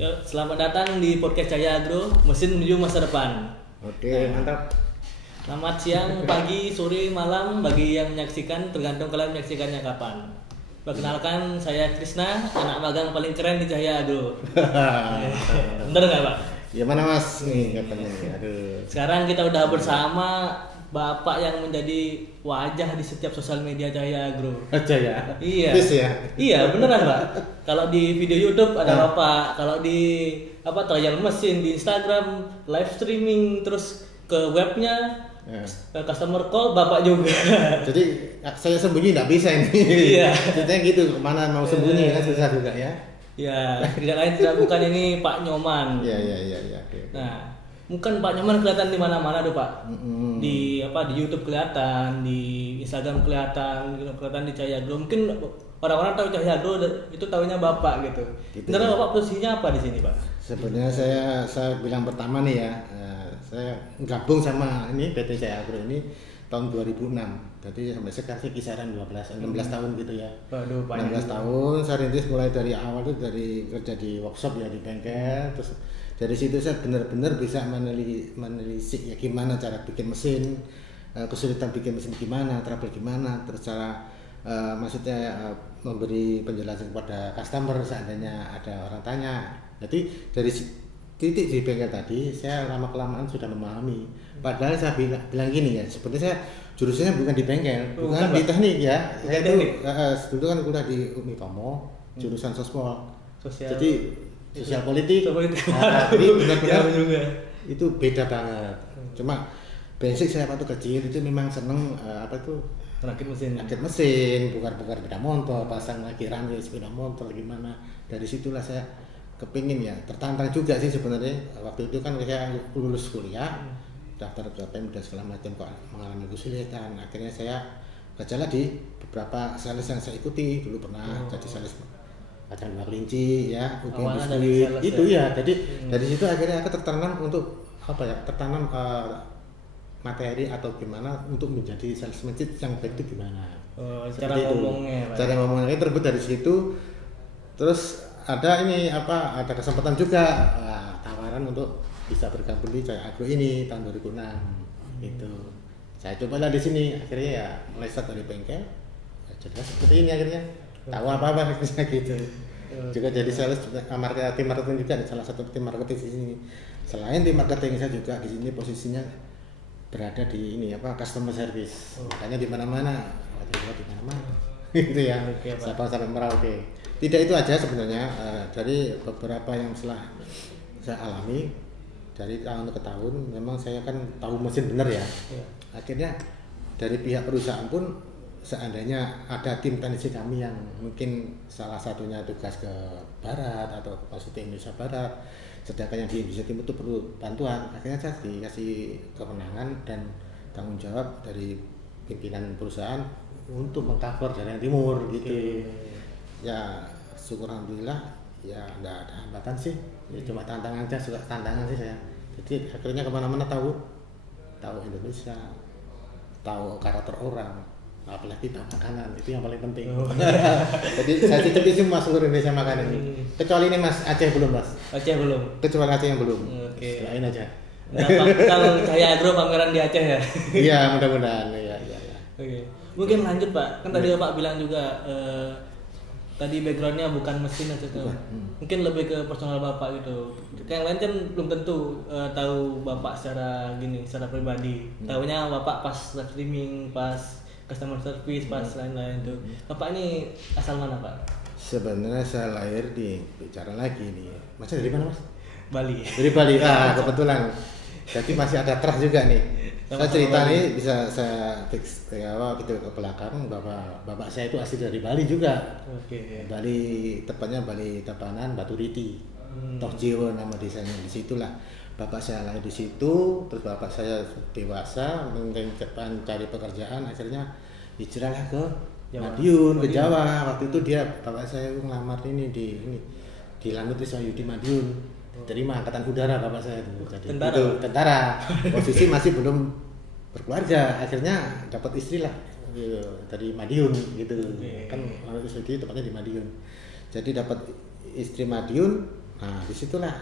Selamat datang di podcast Cahaya Agro, mesin menuju masa depan. Oke, mantap. Selamat siang, pagi, sore, malam bagi yang menyaksikan, tergantung kalian menyaksikannya kapan. Perkenalkan, saya Krisna, anak magang paling keren di Cahaya Agro. Bener nggak Pak? Ya mana Mas nih katanya nih. Aduh. Sekarang kita udah bersama Bapak yang menjadi wajah di setiap sosial media Cahaya Agro. Aja ya. Iya. Bis ya. Iya, beneran Pak. Kalau di video YouTube ada Bapak, kalau di trial mesin di Instagram, live streaming terus ke webnya, customer call Bapak juga. Jadi saya sembunyi nggak bisa ini. Iya. Ceritanya gitu, kemana mau sembunyi kan susah juga ya. Ya, tidak lain tidak bukan ini Pak Nyoman. Iya. Oke. Nah, mungkin Pak Nyoman kelihatan di mana-mana tuh Pak. Di YouTube kelihatan, di Instagram kelihatan di Cahaya Agro. Mungkin orang-orang tahu Cahaya Agro itu tahunya Bapak gitu. Sebenarnya Bapak posisinya apa di sini Pak? Sebenarnya saya bilang pertama nih ya, saya gabung sama ini PT Cahaya Agro ini tahun 2006. Jadi sampai sekarang sih kisaran 16 tahun gitu ya. Waduh, 16 tahun saya rintis mulai dari awal tuh dari kerja di workshop ya di bengkel, terus dari situ saya benar-benar bisa menelisik ya gimana cara bikin mesin, kesulitan bikin mesin gimana, trouble gimana, terus cara maksudnya memberi penjelasan kepada customer seandainya ada orang tanya. Jadi dari titik di bengkel tadi saya lama kelamaan sudah memahami. Padahal saya bilang gini ya, sebenarnya saya jurusannya bukan di bengkel, bukan di teknik ya. Saya dulu kan kuliah di Unitomo, jurusan sosmol. Jadi sosial politik. Tapi benar-benar itu beda banget. Cuma basic saya waktu kecil itu memang seneng rakit mesin, bongkar-bongkar sepeda motor, pasang lagi rantai sepeda motor gimana. Dari situlah saya kepingin ya, tertantang juga sih sebenarnya. Waktu itu kan saya lulus kuliah, daftar ke PEM dan segala macam kok mengalami kesulitan. Akhirnya saya berjalan di beberapa sales yang saya ikuti. Dulu pernah jadi sales kacang buah kelinci ya, biskuit itu ya. Jadi dari situ akhirnya aku tertanam untuk tertanam materi atau gimana untuk menjadi sales masjid yang baik itu gimana. Cara ngomongnya. Cara ngomongnya terbuat dari situ. Terus ada kesempatan juga tawaran untuk bisa bergabung di Cahaya Agro ini tahun 2006 itu. Saya cobalah di sini, akhirnya ya meleset dari bengkel. Jadi seperti ini akhirnya. Tahu apa-apa gitu. Juga jadi sales tim marketing juga, salah satu tim marketing di sini. Selain tim marketing saya juga di sini posisinya berada di customer service. Makanya di mana-mana, gitu ya. Siapa sampai Merauke. Tidak itu aja sebenarnya, dari beberapa yang setelah saya alami dari tahun ke tahun, memang saya kan tahu mesin benar ya. Akhirnya dari pihak perusahaan pun seandainya ada tim teknisi kami yang mungkin salah satunya tugas ke barat atau maksudnya Indonesia Barat, sedangkan yang di Indonesia Timur itu perlu bantuan, akhirnya saya dikasih kewenangan dan tanggung jawab dari pimpinan perusahaan untuk mengcover dari yang timur gitu. Ya syukur alhamdulillah ya nggak ada hambatan sih, ya, cuma tantangan sih saya. Jadi akhirnya kemana-mana tahu Indonesia, tahu karakter orang, apalagi tahu makanan, itu yang paling penting. Jadi saya cicipi semua seluruh Indonesia makanan ini. Kecuali ini Mas, Aceh belum Mas. Aceh belum. Kecuali Aceh yang belum. Oke. Selain aja. Kalau Cahaya Agro pameran di Aceh ya. Iya mudah-mudahan ya. Oke. Mungkin lanjut Pak, kan tadi Bapak bilang juga tadi backgroundnya bukan mesin atau mungkin lebih ke personal Bapak gitu. Yang lain kan belum tentu tahu Bapak secara pribadi. Tahunya Bapak pas live streaming, pas customer service, pas lain-lain tuh. Bapak ini asal mana Pak? Sebenarnya saya lahir bicara lagi nih. Masnya dari mana Mas? Bali. Dari Bali. Kebetulan. Jadi masih ada trust juga nih. Saya cerita nih bisa saya fix gitu ke belakang bahwa bapak saya itu asli dari Bali juga. Bali, tepatnya Bali Tabanan, Batu Riti. Toh Jiwo nama desanya, di situlah. Bapak saya lahir di situ, terus bapak saya dewasa mencari pekerjaan, akhirnya hijrahlah ke Madiun, ke Jawa. Waktu itu bapak saya ngelamar di Lanut Wisayudi Madiun. Terima angkatan udara bapak saya itu. Jadi tentara. Posisi masih belum berkeluarga, akhirnya dapat istri lah gitu, dari Madiun gitu. Kan Lanut Wisayudi tepatnya di Madiun. Jadi dapat istri Madiun, Nah disitulah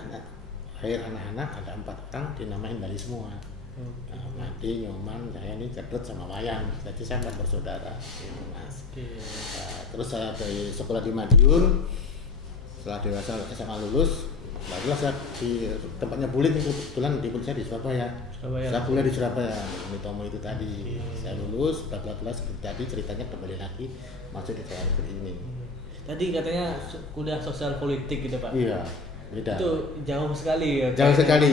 lahir anak-anak, ada 4 orang dinamain Bali semua. Nah, Madi, Nyoman, saya ini Gedut sama Wayan, jadi saya 4 bersaudara gitu, Mas. Nah, terus saya dari sekolah di Madiun, setelah dewasa SMA lulus, barulah saya di tempatnya Bulit, kebetulan di Bulit saya di Surabaya. Saya kuliah di Surabaya, Mitomo itu tadi. Saya lulus, bla bla bla, tadi ceritanya kembali lagi masuk di saya ini. Tadi katanya kuliah sosial politik gitu Pak. Iya, beda. Itu jauh sekali ya. Jauh sekali.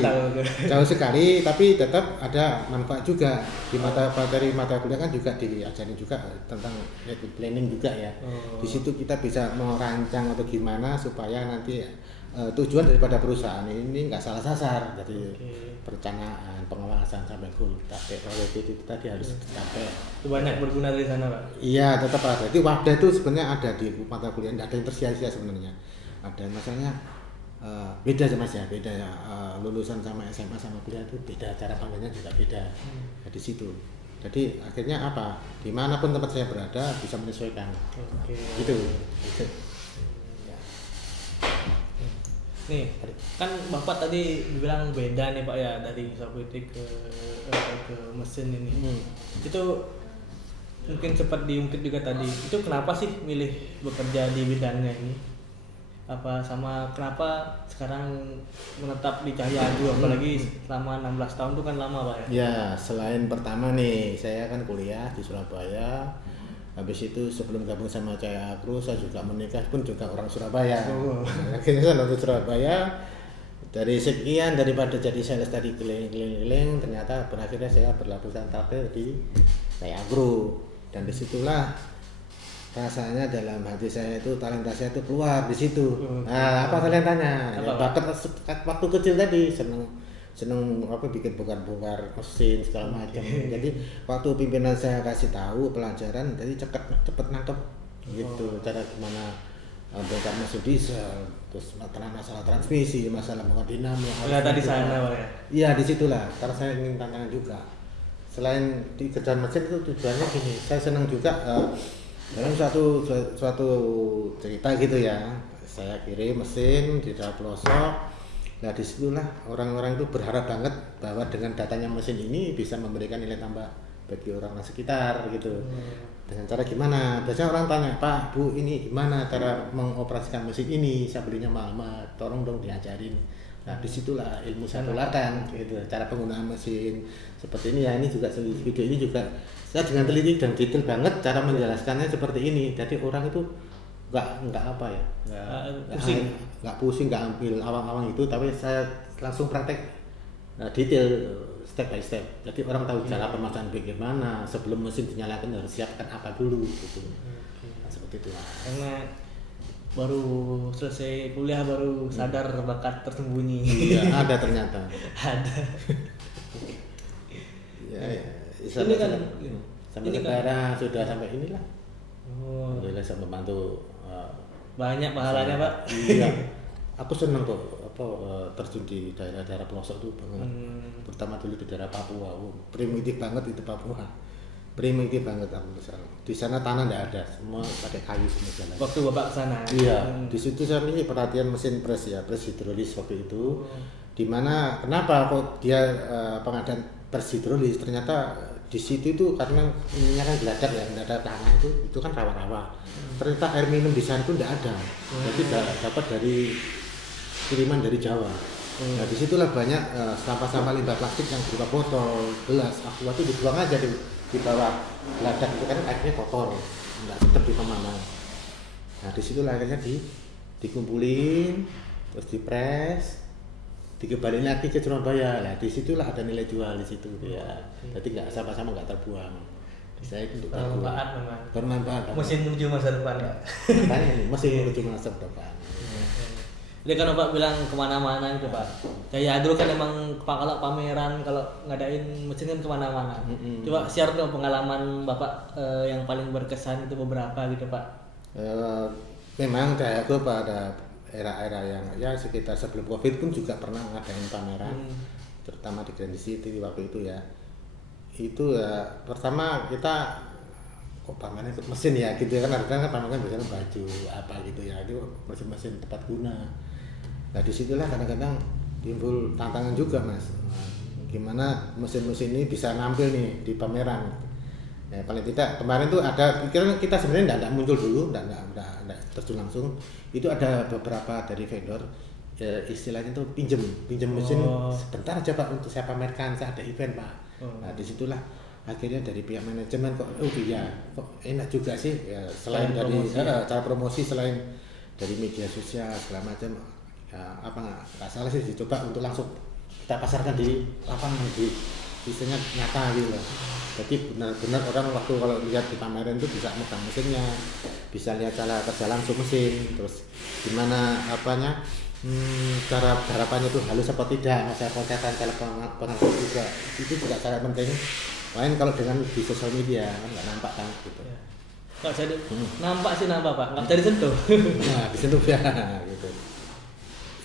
Jauh sekali, tapi tetap ada manfaat juga. Di mata kuliah kan juga diajari juga tentang planning juga ya. Di situ kita bisa merancang atau gimana supaya nanti tujuan daripada perusahaan ini nggak salah sasar. Jadi perencanaan, pengawasan sampai goal, tapi itu tadi harus tercapai. Itu banyak berguna dari sana Pak. Iya, tetap ada. Jadi wadah itu sebenarnya ada di mata kuliah, tidak ada yang tersia-sia sebenarnya. Ada masalahnya beda Mas ya, beda ya. Lulusan sama SMA sama kuliah itu beda, cara panggilnya juga beda. Di situ. Jadi akhirnya apa? Dimanapun tempat saya berada bisa menyesuaikan. Gitu. Nih, kan Bapak tadi bilang beda nih Pak ya dari sosial politik ke mesin ini. Itu mungkin sempat diungkit juga tadi. Itu kenapa sih milih bekerja di bidangnya ini? Apa sama kenapa sekarang menetap di Cahya Agro, apalagi selama 16 tahun itu kan lama Pak ya? Ya, selain pertama nih, saya kan kuliah di Surabaya. Habis itu sebelum gabung sama Cahya Agro, saya juga menikah pun juga orang Surabaya. Akhirnya saya lanjut Surabaya. Dari sekian, daripada jadi sales tadi keliling-keliling, ternyata berakhirnya saya berlabuhan terakhir di Cahya Agro. Dan disitulah rasanya dalam hati saya itu, talenta saya itu keluar di situ. Nah, apa talentanya? Ya, bakat waktu kecil tadi seneng apa bikin bongkar mesin segala macam. Jadi waktu pimpinan saya kasih tahu pelajaran, jadi cepet nangkep gitu cara gimana bongkar mesin diesel, terus masalah transmisi, masalah bongkar dinamo. Ternyata di sana Pak ya? Iya, disitulah karena saya ingin tantangan juga. Selain di kerjaan mesin itu tujuannya gini, saya senang juga dalam suatu cerita gitu ya, saya kirim mesin di dalam pelosok. Nah disitulah orang-orang itu berharap banget bahwa dengan datanya mesin ini bisa memberikan nilai tambah bagi orang sekitar gitu. Dengan cara gimana? Biasanya orang tanya, Pak, Bu, ini gimana cara mengoperasikan mesin ini? Saya belinya mahal, tolong dong diajarin. Nah disitulah ilmu saya tularkan gitu, cara penggunaan mesin seperti ini ya. Ini juga video ini juga saya dengan teliti dan detail banget cara menjelaskannya seperti ini. Jadi orang itu nggak apa ya, nggak pusing, nggak ambil awang-awang itu, tapi saya langsung praktek detail step by step. Jadi orang tahu cara pemasangan bagaimana, sebelum mesin dinyalakan harus siapkan apa dulu gitu. Nah, seperti itu. Karena baru selesai kuliah baru sadar bakat tersembunyi. Iya, ada ternyata. Ada. Ya, ini kan sampai sekarang sudah sampai inilah. Alhamdulillah saya membantu. Banyak pahalanya Pak. Iya. Aku senang kok terjun di daerah-daerah pelosok itu banget. Pertama dulu di daerah Papua. Primitif banget itu Papua. Primitif banget aku kesana. Di sana tanah tidak ada, semua pakai kayu semua jalan. Waktu Bapak kesana. Iya. Di situ saya ini perhatian mesin pres ya, pres hidrolis waktu itu. Dimana kenapa kok dia pengadaan pres hidrolis? Ternyata di situ itu karena ininya kan geladak ya, nggak ada tanah itu kan rawa-rawa. Ternyata air minum di sana itu nggak ada, jadi dapat dari kiriman dari Jawa. Nah disitulah banyak sampah-sampah limbah plastik yang berupa botol, gelas, aqua itu dibuang aja di bawah geladak itu kan akhirnya kotor, nggak tetap di mana. Nah disitulah akhirnya dikumpulin, terus dipres, dikembaliin lagi ke Surabaya. Lah disitulah ada nilai jual di situ ya. Jadi nggak sama-sama nggak terbuang. Saya untuk bermanfaat. Mesin menuju masa depan ya. Makanya ini mesin menuju masa depan. Jadi kan Bapak bilang kemana-mana itu Pak. Cahya Agro kan emang kalau pameran, kalau ngadain mesin kan kemana-mana. Coba share dong pengalaman Bapak yang paling berkesan itu beberapa gitu Pak. Memang Cahya Agro pada era-era yang ya sekitar sebelum Covid pun juga pernah ngadain pameran, terutama di Grand City waktu itu ya. Itu ya pertama kita kok pameran ikut mesin ya gitu ya kan, ada kan pameran biasanya baju apa gitu ya, itu mesin-mesin tepat guna. Nah disitulah kadang-kadang timbul tantangan juga mas. Nah, gimana mesin-mesin ini bisa nampil nih di pameran. Ya, paling tidak kemarin tuh ada pikiran kita sebenarnya tidak muncul dulu, tidak terjun langsung. Itu ada beberapa dari vendor istilahnya tuh pinjem mesin sebentar aja pak untuk saya pamerkan, saya ada event pak. Nah disitulah akhirnya dari pihak manajemen kok kok enak juga sih ya, selain dari cara promosi, selain dari media sosial segala macam ya, apa nggak salah sih dicoba untuk langsung kita pasarkan di lapangan, di istilahnya nyata gitu loh. Jadi benar-benar orang waktu kalau lihat di pameran itu bisa megang mesinnya, bisa lihat cara kerja langsung mesin, terus gimana apanya cara garapannya itu halus apa tidak, masa kontekan cara pengatur juga, itu juga sangat penting. Lain kalau dengan di sosial media kan nggak nampak kan gitu. Ya. Nggak jadi nampak sih nampak pak, nggak bisa disentuh. Nah disentuh ya gitu.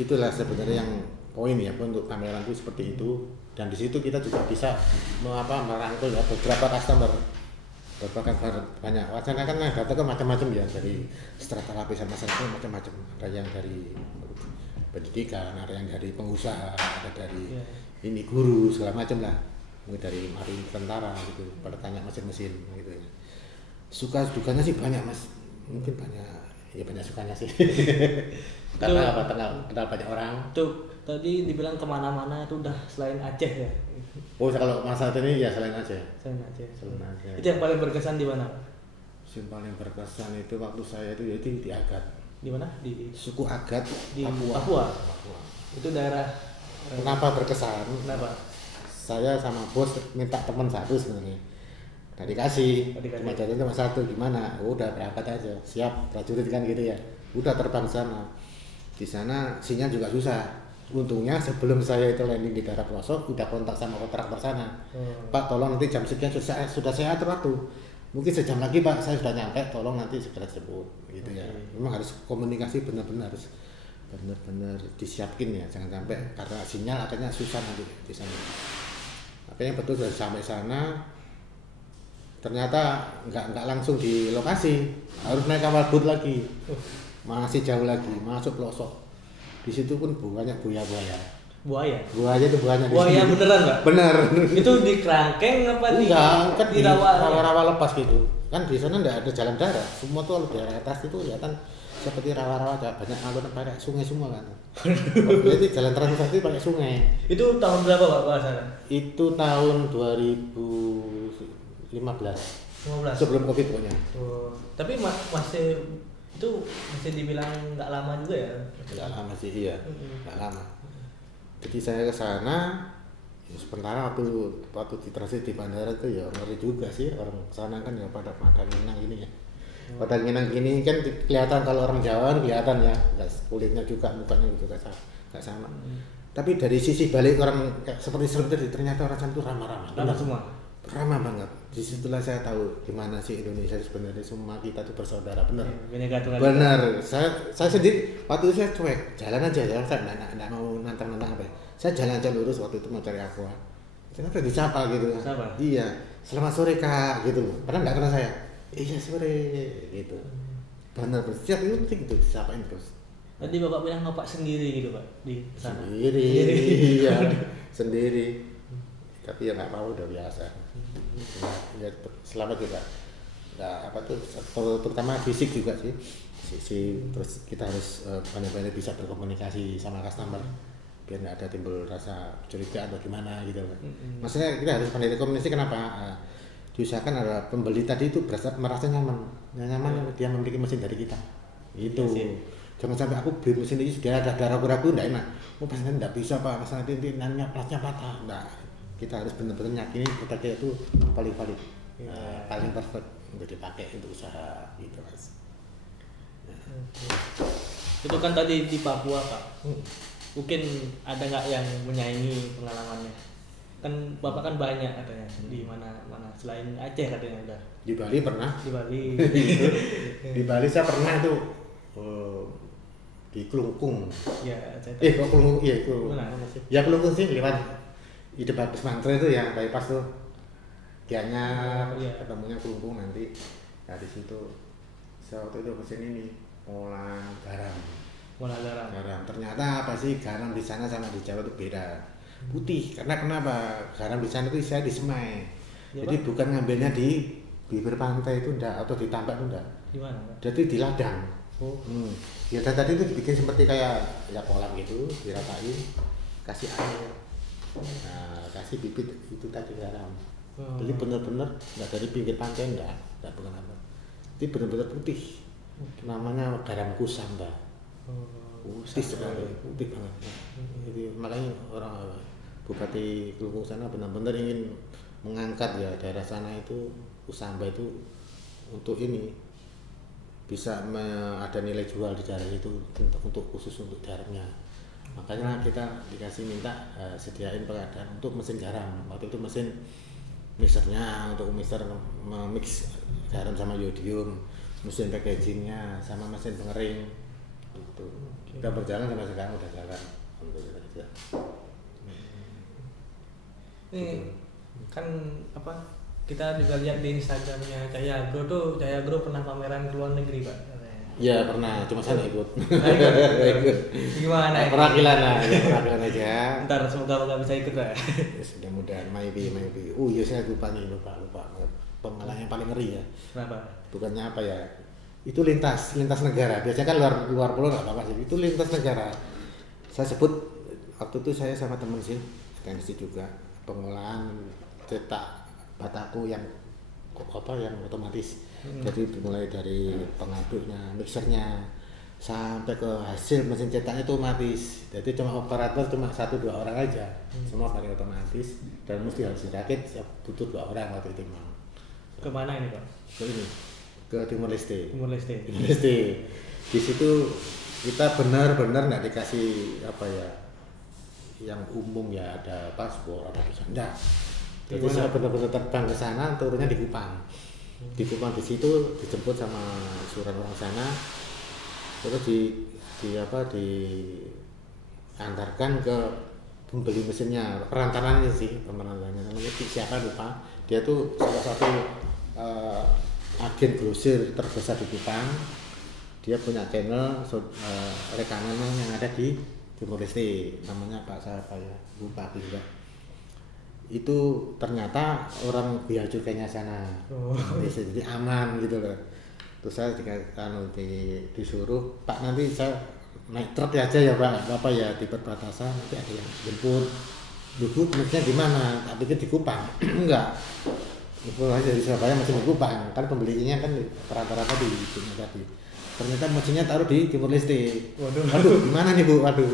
Itulah sebenarnya yang poin ya untuk pameran itu seperti itu. Dan di situ kita juga bisa merangkul ya beberapa customer, banyak wacana kan data kan macam-macam ya, dari strata lapisan masyarakat macam-macam, ada yang dari pendidikan, ada yang dari pengusaha, ada dari ini guru segala macam lah, mungkin dari marin tentara gitu, pada tanya mesin-mesin gitu ya. Suka dukanya sih banyak mas, mungkin banyak sukanya sih. Karena kenal banyak orang. Tuh tadi dibilang kemana-mana itu udah selain Aceh ya. Oh kalau masalah ini ya selain Aceh. Selain Aceh. Aceh. Itu yang paling berkesan di mana? Yang paling berkesan itu waktu saya itu yaitu di Agat. Di mana? Di suku Agat di Papua. Itu daerah. Kenapa berkesan? Kenapa? Saya sama bos minta teman satu sebenarnya. Nggak dikasih. Cuma jatuh cuma satu, gimana? Udah berangkat aja. Siap prajurit kan gitu ya. Udah terbang sana. Di sana sinyal juga susah. Untungnya sebelum saya itu landing di daerah pelosok udah kontak sama kontraktor sana. Pak tolong nanti jam sekian sudah saya atur waktu. Mungkin sejam lagi Pak saya sudah nyampe, tolong nanti segera jemput gitu ya. Memang harus komunikasi benar-benar disiapin ya, jangan sampai karena sinyal akhirnya susah nanti di sana. Akhirnya betul sudah sampai sana, ternyata nggak langsung di lokasi, harus naik kapal boat lagi. Masih jauh lagi, masuk pelosok. Di situ pun banyak buaya. Buaya itu banyak di buaya sini. Beneran Pak? Bener. Itu di kerangkeng apa di? Enggak, kan di rawa rawa lepas gitu. Kan di sana enggak ada jalan darat. Semua tuh di daerah atas itu kelihatan seperti rawa-rawa, banyak alur pakai sungai semua kan. Jadi jalan transportasi pakai sungai. Itu tahun berapa Pak sana? Itu tahun 2015. Sebelum Covid pokoknya. Tapi masih dibilang nggak lama juga ya? Nggak lama sih, iya. Nggak lama. Jadi saya ke sana, ya sementara waktu di transit di bandara itu ya ngeri juga sih, orang sana kan ya pada nginang gini ya. Pada nginang gini kan kelihatan, kalau orang Jawa kelihatan ya, kulitnya juga, mukanya gitu nggak sama. Tapi dari sisi balik orang seperti ternyata orang sana itu ramah-ramah. Ramah semua. Ramah banget. Disitulah saya tahu gimana sih Indonesia sebenarnya, semua kita tuh bersaudara, bener. Bener. Saya sendiri waktu itu saya cuek, jalan aja ya, saya nggak mau nantang apa. Saya jalan aja lurus waktu itu mau cari aqua. Ternyata disapa gitu. Siapa? Iya. Selamat sore kak, gitu. Padahal nggak kenal saya. Iya sore, gitu. Bener. Setiap itu gitu disapain terus. Tadi bapak bilang bapak sendiri gitu pak di sana. Sendiri. Iya. Sendiri. Tapi ya nggak mau, udah biasa. Ya selamat juga. Nah, terutama fisik juga sih. Terus kita harus pandai-pandai bisa berkomunikasi sama customer biar nggak ada timbul rasa curiga atau gimana gitu. Maksudnya kita harus pandai komunikasi. Kenapa? Diusahakan ada pembeli tadi itu merasa nyaman dia memiliki mesin dari kita. Itu. Jangan sampai aku beli mesin ini sudah ada ragu-ragu, nggak enak. Pasti nggak bisa pak, masalah nanti nanya platnya patah. Nah, kita harus benar-benar yakini produk itu paling valid, paling perfect untuk dipakai untuk usaha gitu mas. Itu kan tadi di Papua pak. Mungkin ada nggak yang menyaingi pengalamannya? Kan bapak kan banyak katanya di mana selain Aceh katanya udah. Di Bali pernah. Di Bali. Di Bali saya pernah itu di Kelungkung. Ya. Kelungkung iya itu. Ya Kelungkung sih lewat. Di depan Pesmantre itu ya bypass tuh Gianyar, ketemunya Kelungkung nanti. Nah di situ saya waktu itu mesin ini mola garam. ternyata apa sih garam di sana sama di Jawa itu beda. Putih. Karena kenapa? Garam di sana itu saya di semai. Ya, jadi Pak? bukan ngambilnya di bibir pantai itu enggak atau di tambak itu enggak. Di mana, Pak? Jadi di ladang. Oh. Ya dan tadi itu dibikin seperti kayak ya kolam gitu, diratain, kasih air. Nah, kasih bibit itu tadi garam. Jadi benar-benar nggak dari pinggir pantai enggak bukan apa. Jadi benar-benar putih. Namanya garam kusam, Mbak. Putih sekali, putih banget. Jadi makanya orang Bupati Kelungkung sana benar-benar ingin mengangkat ya daerah sana itu Usamba itu untuk ini bisa ada nilai jual di daerah itu untuk khusus untuk garamnya. Makanya kita dikasih minta sediain pengadaan untuk mesin garam. Waktu itu mesin mixernya untuk mixer mix garam sama yodium, mesin packagingnya sama mesin pengering itu. Kita berjalan sampai sekarang udah jalan. Alhamdulillah. Ini kan apa? Kita juga lihat di Instagramnya Cahaya Agro tuh, Cahaya Agro pernah pameran ke luar negeri, Pak. Ya pernah, cuma saya ikut. Gimana? Perakilan aja. Ntar semoga bisa ikut, Pak. Ya, mudah-mudahan, maybe. Oh iya saya lupa. Pengalaman yang paling ngeri ya. Kenapa? Bukannya apa ya? Itu lintas negara. Biasanya kan luar pulau nggak apa-apa sih. Itu lintas negara. Saya sebut waktu itu saya sama teman sih, teknisi juga pengolahan cetak bataku yang otomatis. Jadi mulai dari pengaduknya, mixernya sampai ke hasil mesin cetaknya itu otomatis. Jadi cuma operator cuma 1-2 orang aja. Semua pakai otomatis dan mesti harus dirakit butuh 2 orang waktu itu memang. Kemana ini, Pak? Ke Timur Leste. Di situ kita benar-benar nggak dikasih apa ya yang umum ya, ada paspor, ada visa. Enggak. Jadi saya benar-benar terbang ke sana, turunnya di Kupang. Di Kupang di situ dijemput sama surat orang sana, terus diantarkan ke pembeli mesinnya, perantaranya sih, namanya siapa lupa. Dia tuh salah satu agen grosir terbesar di Kupang. Dia punya channel rekanan yang ada di Timor Leste, namanya Pak siapa ya, lupa juga. Itu ternyata orang Bia Cukainya sana. Jadi aman gitu loh. Terus saya disuruh, Pak nanti saya naik truk aja ya Pak, apa ya di perbatasan nanti ada yang jemput. Duduk maksudnya di mana? Tak pikir di Kupang. Enggak. Informasi dari Surabaya masih di Kupang, kan pembelinya kan rata-rata di sini tadi. Ternyata mesinnya taruh di Timor Leste. Waduh, gimana nih Bu? Waduh.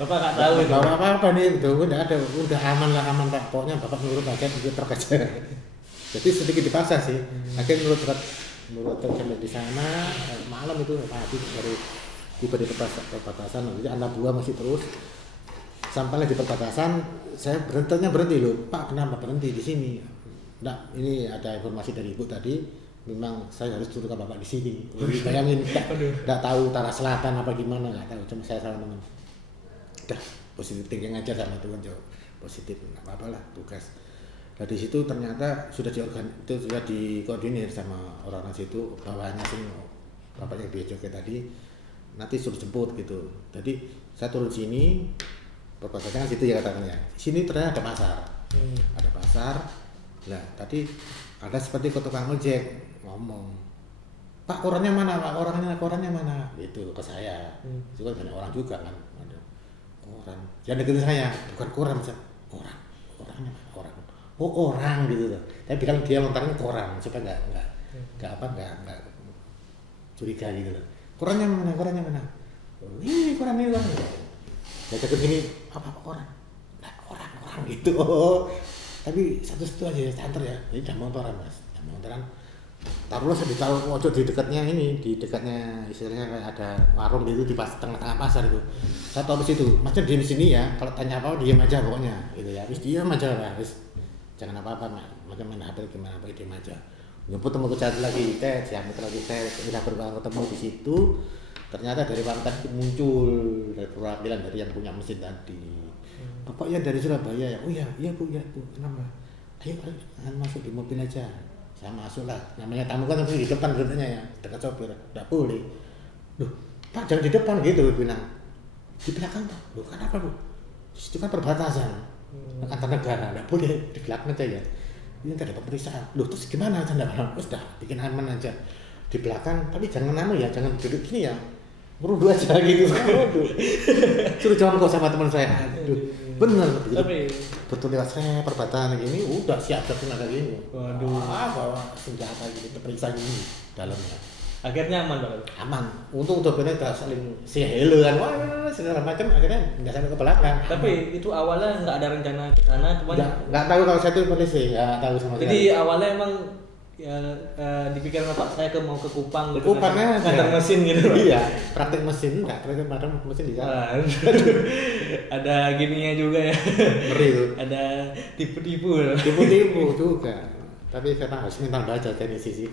Bapak nggak tahu itu. Apa nih? Udah aman Pak. Pokoknya Bapak nurut aja ikut truk aja. Jadi sedikit dipaksa sih. Akhirnya nurut truk sampai di sana. Malam itu pagi dari tiba di perbatasan. Jadi anak buah masih terus. Sampailah di perbatasan, saya berhenti loh. Pak, kenapa berhenti di sini? Nah, ini ada informasi dari Ibu tadi. Memang saya harus turunkan Bapak di sini. Bayangin, nggak tahu utara selatan apa gimana, nggak tahu. Cuma saya sama teman. Udah positif thinking aja sama Tuhan, jawab positif, nggak apa-apa lah tugas. Nah di situ ternyata sudah dikoordinir sama orang-orang situ, bawahannya sih bapaknya Bejo kayak tadi, nanti suruh jemput gitu. Jadi saya turun sini, perbatasan situ ya katanya. Sini ternyata ada pasar, ada pasar. Nah tadi ada seperti tukang ojek ngomong, Pak korannya mana Pak, korannya mana, itu ke saya. Itu kan banyak orang juga kan, ada koran jangan deketin saya, bukan koran orangnya orang, orang gitu loh. Tapi kalau dia lontarnya koran supaya nggak curiga gitu loh. Korannya mana, ini koran ya deket gini, apa koran, nah orang gitu. Tapi satu aja ya, santer ya, ini jam motoran Mas, taruhlah saya ditaruh pojok di dekatnya istilahnya kayak ada warung gitu di tengah-tengah pasar itu. Saya taruh di situ, Masnya di sini ya, kalau tanya apa diam aja pokoknya, gitu ya. Terus diam aja lah, jangan apa-apa, makan main HP gimana apa diam aja. Jemput temanku satu lagi, udah berulang ketemu di situ. Ternyata dari pantai itu muncul dari perwakilan dari yang punya mesin tadi. Bapak ya dari Surabaya ya, oh iya bu, kenapa? Ayo masuk di mobil aja. Saya masuk lah, namanya tamu kan harus di depan katanya ya, dekat sopir, tidak boleh. Loh, Pak jangan di depan gitu, bilang. di belakang Pak. Loh kenapa Bu? Di situ kan perbatasan antar negara, nggak boleh di belakang aja ya. Ini ada pemeriksaan. Loh terus gimana aja nggak paham? Terus dah bikin aman aja di belakang, tapi jangan ya, jangan duduk gini ya. Merunduk aja gitu. Suruh jongkok sama teman saya. Aduh, bener. Tapi betul lewat saya perbatasan gini, udah siap tenaga gini. Waduh. Bawa senjata gitu, periksa gini dalamnya. Akhirnya aman Pak. Aman. Untung udah bener udah saling say hello kan. Wah, segala macam akhirnya nggak sampai ke belakang. Tapi itu awalnya nggak ada rencana ke sana, cuma nggak tahu kalau saya itu polisi, nggak tahu sama sekali. jadi awalnya emang ya dipikir sama Pak saya mau ke Kupang gitu. Kupangnya ngantar mesin gitu. Pak. Iya, praktek mesin enggak, praktek mesin di sana. Ada gininya juga ya. Ngeri tuh. Ada tipu-tipu. Tipu-tipu juga. Tapi karena harus mental baca teknisi sih.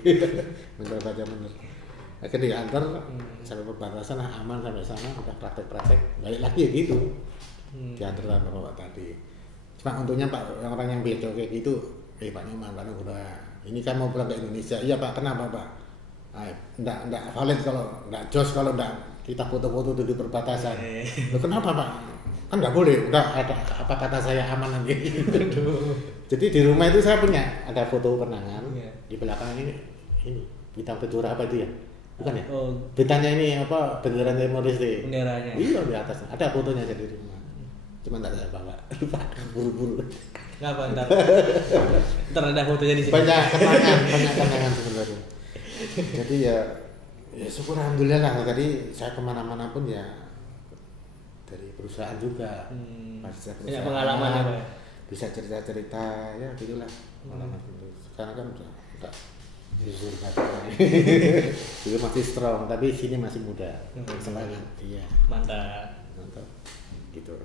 Mental baca bener. Akhirnya diantar sampai perbatasan aman sampai sana, udah praktek-praktek balik lagi ya gitu. Diantar sama bapak tadi. Cuma untungnya Pak orang yang bedo kayak gitu, Pak Nyoman, Pak Nugroho, ini kan mau pulang ke Indonesia. Iya Pak, kenapa Pak? Enggak valid kalau enggak jos kalau enggak kita foto-foto tuh di perbatasan. Loh, kenapa Pak? Kan enggak boleh. Udah ada apa kata saya aman nanti. Jadi di rumah itu saya punya ada foto kenangan. Di belakang ini bintang kejora apa itu ya? Bukan ya? Oh. Bintangnya ini apa? Bendera Timor Leste. Benderanya. Iya di atas. Ada fotonya jadi di rumah. Cuma enggak saya bawa. Lupa buru-buru. Nggak ntar ada fotonya di sini. Banyak kenangan sebenarnya. Jadi ya syukur alhamdulillah lah. Tadi saya kemana-mana pun ya dari perusahaan juga. Banyak pengalaman ya Pak. Bisa cerita-cerita ya gitulah pengalaman itu. Sekarang kan udah jujur katanya. Dulu masih strong tapi sini masih muda. Semangat. Iya. Mantap. Gitu.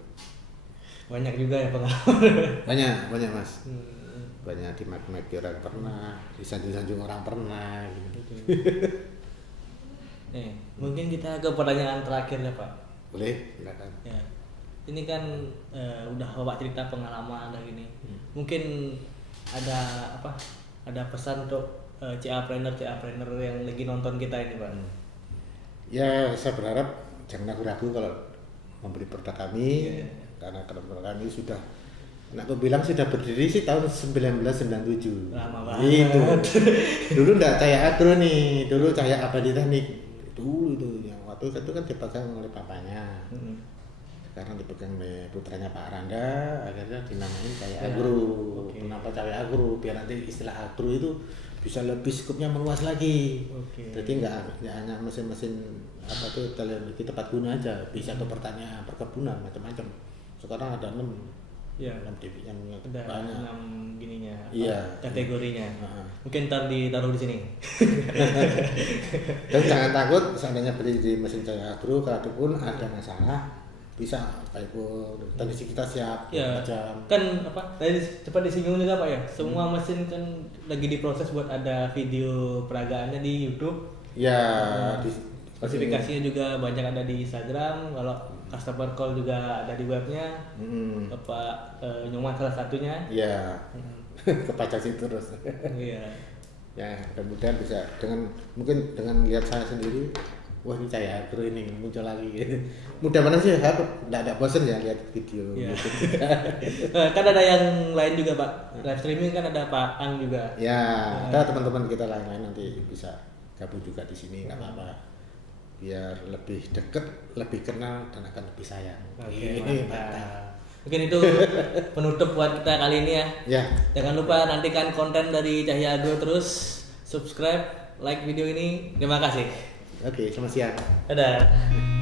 Banyak juga ya pengalaman. Banyak Mas. Banyak di maki-maki orang pernah, disanjung-sanjung orang pernah gitu. Nih, mungkin kita ke pertanyaan terakhir ya Pak. Boleh, silakan. Ya. Ini kan udah Bapak cerita pengalaman lagi nih. Mungkin ada apa? Ada pesan untuk CA-planner yang lagi nonton kita ini Pak. Ya, saya berharap jangan ragu-ragu kalau membeli produk kami. Karena produk kami sudah, aku bilang sudah berdiri sih tahun 1997. Lama banget. Gitu. Dulu enggak Cahaya Agro nih, dulu Cahaya Abadi Teknik. Dulu itu yang waktu itu kan dipegang oleh papanya. Sekarang dipegang oleh putranya Pak Randa, akhirnya dinamain Cahaya Agro. Kenapa Cahaya Agro? Biar nanti istilah agro itu bisa lebih skupnya meluas lagi. Jadi enggak hanya mesin-mesin apa tuh teknologi tempat guna aja, bisa ke pertanian, perkebunan, macam-macam. Sekarang ada 6 TV yang ada 6 gininya. Iya. Kategorinya. Mungkin ntar ditaruh di sini. Dan jangan takut seandainya beli di mesin Cahaya Agro, kalaupun ada masalah bisa Pak Ibu, teknisi kita siap. Ya. Kan apa? Tadi cepat disinggung juga Pak ya. Semua mesin kan lagi diproses buat ada video peragaannya di YouTube. Ya. Spesifikasinya juga banyak ada di Instagram. Kalau customer call juga ada di webnya. Bapak Nyoman salah satunya. Iya. Kebaca situ terus. Iya. Ya, mudah-mudahan bisa mungkin dengan lihat saya sendiri, wah ini Cahaya Agro ini muncul lagi. Mudah-mudahan sih enggak ada bosan ya lihat video. Ya. Kan ada yang lain juga Pak. Live streaming kan ada Pak Ang juga. Ya, ada teman-teman kita lain-lain nanti bisa gabung juga di sini, nggak apa-apa. Biar lebih dekat, lebih kenal dan akan lebih sayang. Oke, mantap. Mungkin itu penutup buat kita kali ini ya. Ya. Jangan lupa nantikan konten dari Cahaya Agro terus, subscribe, like video ini. Terima kasih. Oke, selamat siang. Dadah.